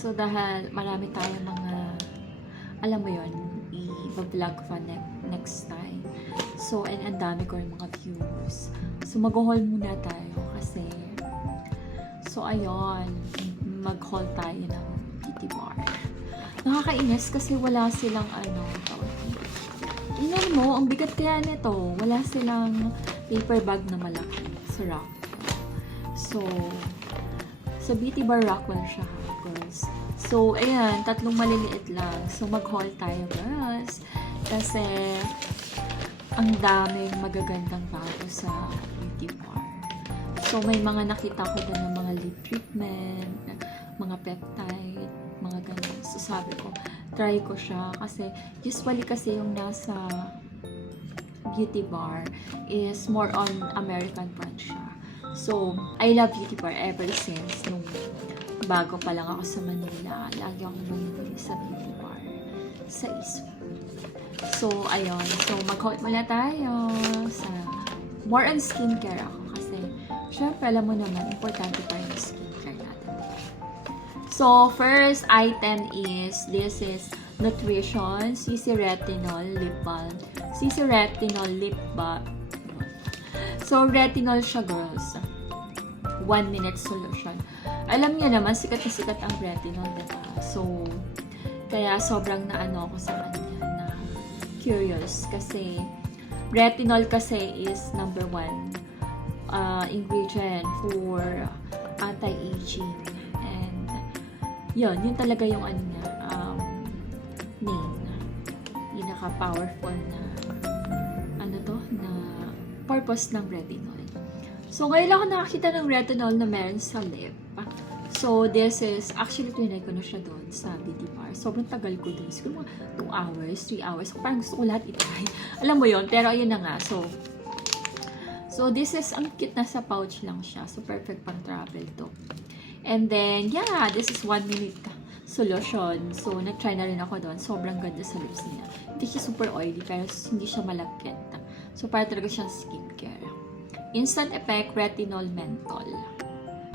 So, dahil marami tayong mga, alam mo yon, i-vlog pa next time. So, and ang dami ko rin mga views. So, mag-haul muna tayo kasi, so, ayun, mag-haul tayo ng beauty bar. Nakakainis kasi wala silang tingnan mo, ang bigat kaya nito. Wala silang paper bag na malaki. Sarap. So, sa beauty bar Rockwell siya, girls. So, ayan, tatlong maliliit lang. So, mag-haul tayo, girls. Kasi, ang daming magagandang bago sa beauty bar. So, may mga nakita ko doon ng mga lip treatment, mga peptide, mga ganun. So, sabi ko, try ko siya. Kasi, usually kasi yung nasa beauty bar is more on American brand siya. So, I love beauty bar ever since nung bago pa lang ako sa Manila. Lagi ako bumibili sa beauty bar sa Iswa. So, ayun. So, mag-haul muna tayo sa more on skincare ako kasi syempre, alam mo naman, importante pa yung skincare natin. So, first item is, this is Nutrition CC Retinol Lip Balm. CC Retinol Lip Balm. So, retinol siya, girls. 1-minute solution. Alam niyo naman, sikat na sikat ang retinol, diba? So, kaya sobrang naano ako sa kanya na curious. Kasi, retinol kasi is number 1 ingredient for anti-aging. And, yun talaga yung main. Pinaka-powerful na purpose ng retinol. So, ngayon lang ako nakakita ng retinol na meron sa lip. So, this is, actually, tinry ko na siya doon sa beauty bar. Sobrang tagal ko doon. Siguro mga 2 hours, 3 hours. Parang gusto ko lahat itry. Alam mo yon, pero ayun na nga. So, this is, ang cute na sa pouch lang siya. So, perfect pang travel to. And then, yeah, this is 1-minute solution. So, nag-try na rin ako doon. Sobrang ganda sa lips niya. Hindi siya super oily, pero hindi siya malagkit. So, para talaga siyang skincare. Instant Effect Retinol Menthol.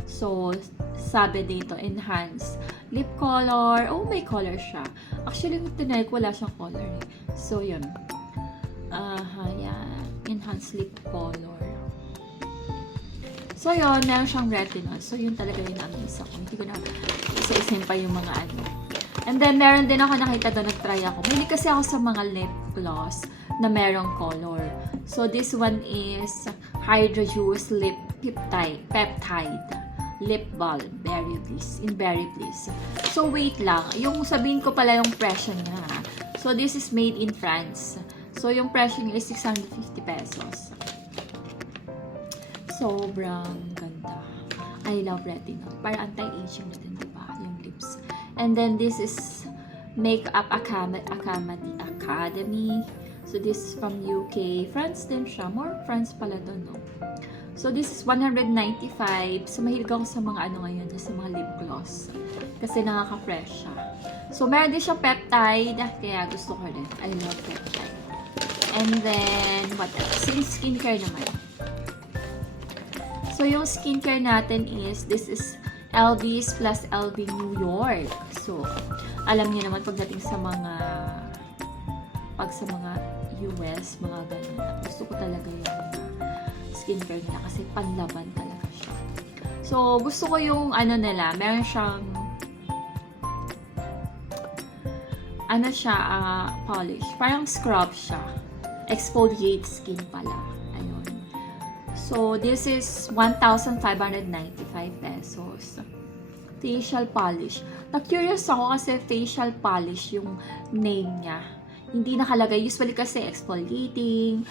So, sabi dito, enhance lip color. Oh, may color siya. Actually, yung tinry ko, wala siyang color eh. So, yun. Yan. Enhance lip color. So, yun. Meron siyang retinol. So, yun talaga yung na-amaze ako. Hindi ko na isa-isin pa yung mga And then, meron din ako nakita doon, nag-try ako. Mahilig kasi ako sa mga lip gloss na merong color. So, this one is Hydra Juice Lip Peptide Lip Balm Berry Bliss in Berry Bliss. So, wait lang. Yung sabihin ko pala yung presyo niya. So, this is made in France. So, yung presyo niya is 650 pesos. Sobrang ganda. I love retinol. Para anti-aging na din, diba? Yung lips. And then, this is Makeup Academy. So, this is from UK. France din siya. More France pala doon, no? So, this is 195. So, mahilig ako sa mga ngayon, sa mga lip gloss. Kasi nakaka-fresh siya. So, meron din siyang peptide. Kaya gusto ko rin. I love peptide. And then, what else? Yung skincare naman. So, yung skincare natin is, this is LV's plus LV New York. So, alam niyo naman pagdating sa mga US, mga ganun. Gusto ko talaga yung skincare nila kasi panlaban talaga siya. So, gusto ko yung nila, meron siyang polish. Parang scrub siya. Exfoliate skin pala. Ayun. So, this is 1,595 pesos. Facial polish. Na-curious ako kasi facial polish yung name niya. Hindi nakalagay. Usually kasi exfoliating,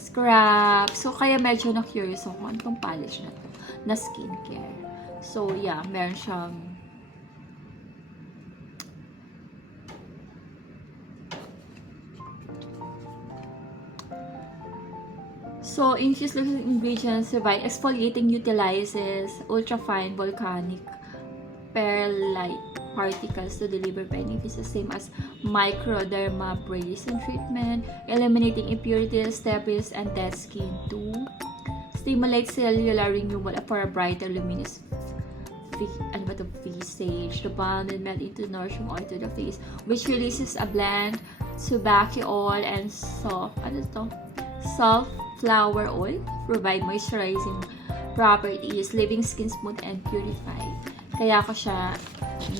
scrub. So, kaya medyo na-curious ako kung anong polish na to, na skincare. So, yeah, meron siyang So, infused ingredients provide exfoliating utilizes ultrafine volcanic pearlite particles to deliver benefits the same as microdermabrasion treatment, eliminating impurities, debris, and dead skin to stimulate cellular renewal for a brighter, luminous ano ba to, Visage, the balm that melt into nourishing oil to the face, which releases a blend tsubaki oil and soft flower oil, provide moisturizing properties, leaving skin smooth and purified. Kaya ako siya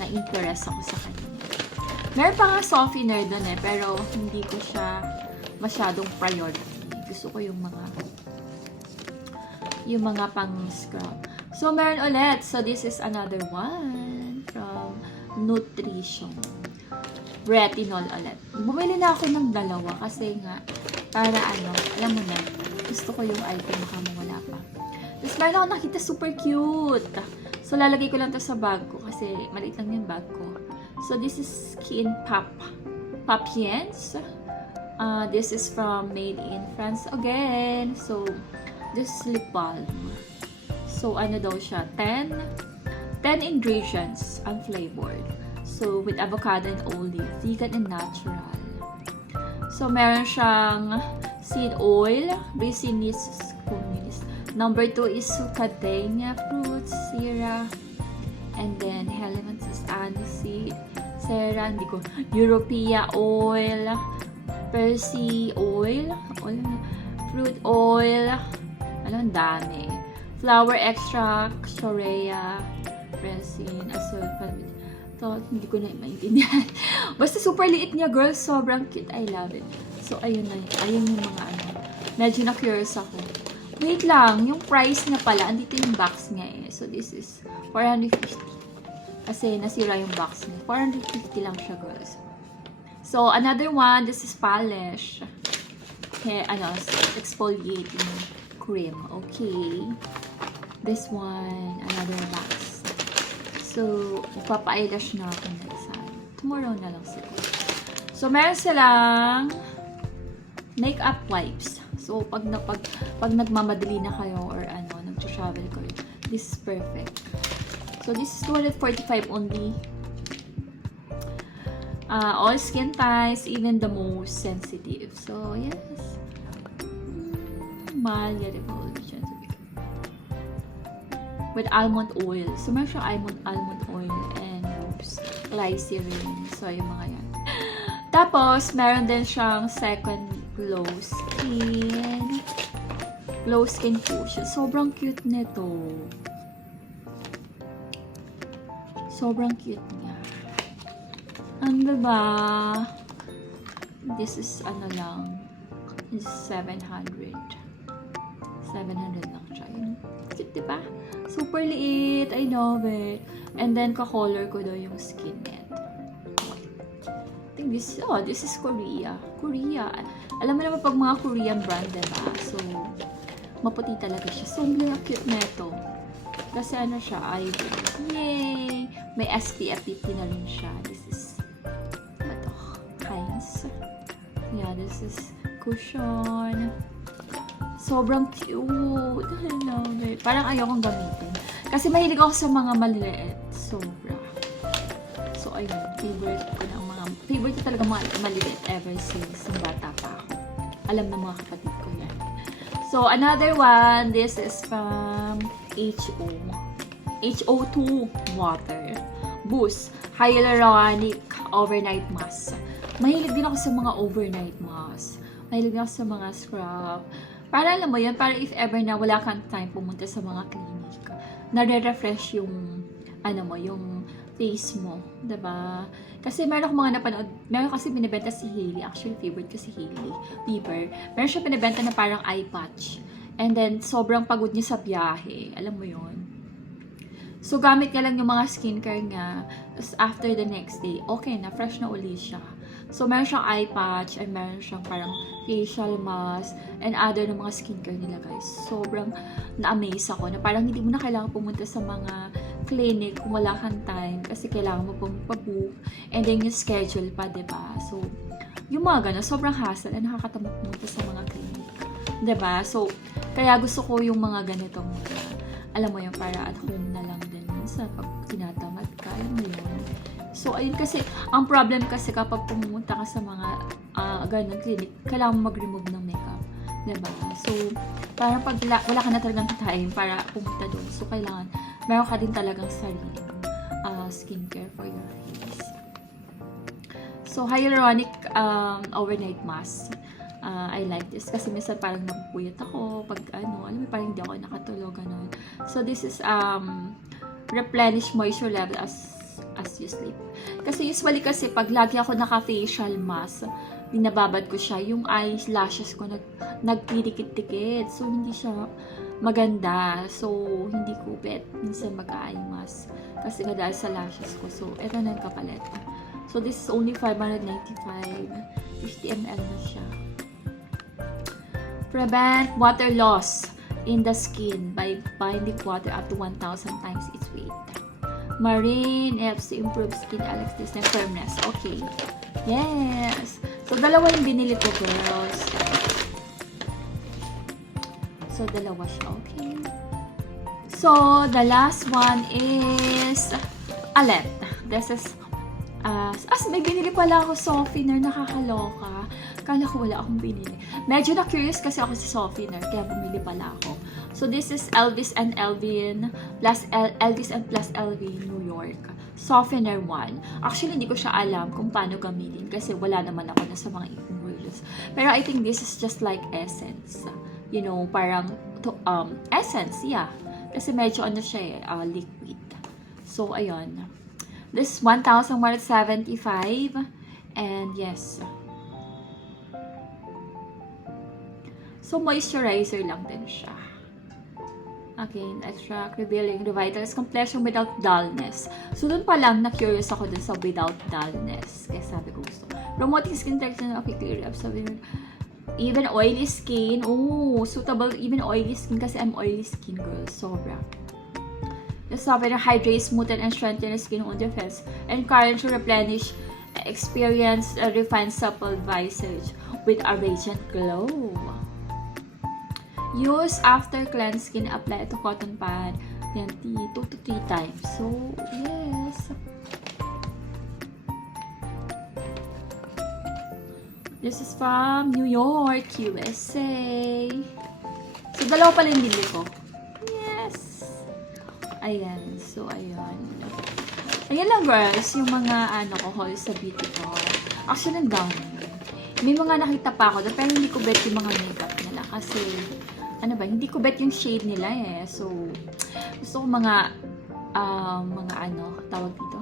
na-impress ako sa kanya. Meron pa nga softener doon pero hindi ko siya masyadong priority. Gusto ko yung mga pang scrub. So, meron ulit. So, this is another one from Nutrition. Retinol ulit. Bumili na ako ng dalawa kasi nga, para alam mo na, gusto ko yung item wala pa. Tapos, meron ako nakita super cute. So, lalagay ko lang to sa bag ko kasi maliit lang yung bag ko. So, this is Skin Papiens. This is from Made in France again. So, this is lip balm. So, ano daw siya? 10 ingredients unflavored. So, with avocado and olive. Vegan and natural. So, meron siyang seed oil. Basinis. Number 2 is Sucadenia fruits, Syrah. And then, Hellemansis aniseed. Sera, Europea oil. Percy oil. Fruit oil. Ang dami. Flower extract, Shorea, resin, asulfate. Ito, hindi ko na maintindihan. Basta super liit niya, girls. Sobrang cute. I love it. So, ayun na. Ayun yung mga medyo na-curious ako. Wait lang. Yung price niya pala, andito yung box niya eh. So, this is 450. Kasi nasira yung box niya. 450 lang siya, girls. So, another one. This is Polish. Okay, exfoliating cream. Okay. This one, another box. So, ipapa-eyelash na ako next time. Tomorrow na lang siguro. So, meron silang makeup wipes. So, pag nagmamadali na kayo or nag-travel kayo, this is perfect. So, this is 245 only. All skin types, even the most sensitive. So, yes. Malleable. With almond oil. So, meron siyang almond oil and glycerin. So, yung mga yan. Tapos, meron din siyang second glow skin. Glow skin cushion. Sobrang cute nito. Sobrang cute niya. Ano ba? This is lang. This is 700. 700 lang siya. Cute, diba? Super liit. I love it. And then, ka-color ko daw yung skin net. I think this is Korea. Korea. Alam mo naman pag mga Korean brand, diba? So, maputi talaga siya. So, ang cute na ito. Kasi siya, ivory. Yay! May SPF 50 na rin siya. This is, Heinz. Yeah, this is cushion. Sobrang cute. I love it. Parang ayokong gamitin. Kasi mahilig ako sa mga maliliit. Sobra. So, ayun. Favorite ko talaga mga maliliit ever since ng bata pa ako. Alam ng mga kapatid ko yan. So, another one. This is from HO2 water. Boost. Hyaluronic overnight mask. Mahilig din ako sa mga overnight mask. Mahilig din ako sa mga scrub. Para alam mo yan, para if ever na wala kang time pumunta sa mga clinic, nare-refresh yung, yung face mo. Diba? Kasi meron akong mga napanood, meron kasi binibenta si Hailey, actually favorite ko si Hailey Bieber. Meron siya binibenta na parang eye patch. And then, sobrang pagod niya sa biyahe. Alam mo yun? So, gamit niya lang yung mga skincare niya. Tapos, after the next day, okay na, fresh na uli siya. So, meron siyang eye patch and meron siyang parang facial mask and other ng mga skincare nila, guys. Sobrang na-amaze ako na parang hindi mo na kailangan pumunta sa mga clinic kung wala kang time kasi kailangan mo pong pa-book and then yung schedule pa, diba? So, yung mga gano'n, sobrang hassle and nakakatamad pumunta sa mga clinic. Diba? So, kaya gusto ko yung mga ganitong alam mo yung para at home na lang din sa pag tinatamad ka. Alam mo yun? So, ayun kasi, ang problem kasi kapag pumunta ka sa mga ganun clinic, kailangan mo mag-remove ng makeup. Diba? So, parang pag wala ka na talagang time para pumunta doon. So, kailangan meron ka din talagang sariling skincare for your face. So, hyaluronic overnight mask. I like this kasi minsan parang napupuyat ako pag alam mo, parang hindi ako nakatulog, ganun. So, this is replenish moisture level as you sleep. Kasi usually kasi pag lagi ako naka-facial mask, binababad ko siya, yung eyelashes ko nagtidikit-dikit. So, hindi siya maganda. So, hindi ko bet minsan mag-eye mask. Kasi nga dahil sa lashes ko. So, eto na yung kapalit. So, this is only 595. 50 ml na siya. Prevent water loss in the skin by binding water up to 1,000 times its weight. Marine helps to improve skin elasticity and firmness. Okay. Yes. So, dalawa yung binili ko, girls. So, dalawa siya. Okay. So, the last one is Alette. This is may binili pala ako softener. Nakakaloka. Kala ko wala akong binili. Medyo na-curious kasi ako sa softener, kaya bumili pala ako. So, this is Elvis and Elvin plus Elvis and plus Elvin New York. Softener 1. Actually, hindi ko siya alam kung paano gamitin kasi wala naman ako na sa mga ingredients. Pero I think this is just like essence. You know, parang essence, yeah. Kasi medyo ano siya liquid. So, ayun. This is 1,175. And yes. So, moisturizer lang din siya. Again, extract, revealing, revitalize complexion without dullness. So, dun pa lang na-curious ako dun sa without dullness. Kaya sabi ko gusto. Promoting skin texture, okay, clear up. Sabi ko, even oily skin. Oh, suitable even oily skin kasi I'm oily skin girl. Sobra. The softener hydrates, smoothen, and strengthen the skin on the face. Encourage to replenish, experience a refined supple visage with a radiant glow. Use after cleanse skin, apply to cotton pad. Yan, 2 to 3 times. So, yes. This is from New York, USA. So, dalawa pala yung bili ko. Yes. Ayan. So, ayan. Ayan lang, girls. Yung mga, haul sa beauty ko. Actually, ang dami. May mga nakita pa ako doon, pero hindi ko bet yung mga makeup nila. Kasi, hindi ko bet yung shade nila eh. So, gusto ko mga tawag dito?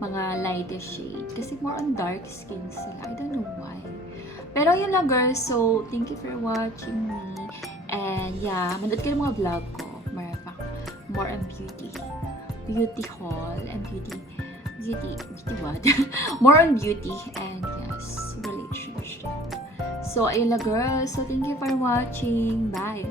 Mga lighter shade. Kasi more on dark skin sila. I don't know why. Pero yun lang, girls. So, thank you for watching me. And yeah, manood kayo ng mga vlog ko. More on beauty. Beauty haul and beauty what? More on beauty and yes, relationship. So, ayun lang, girls. So, thank you for watching. Bye!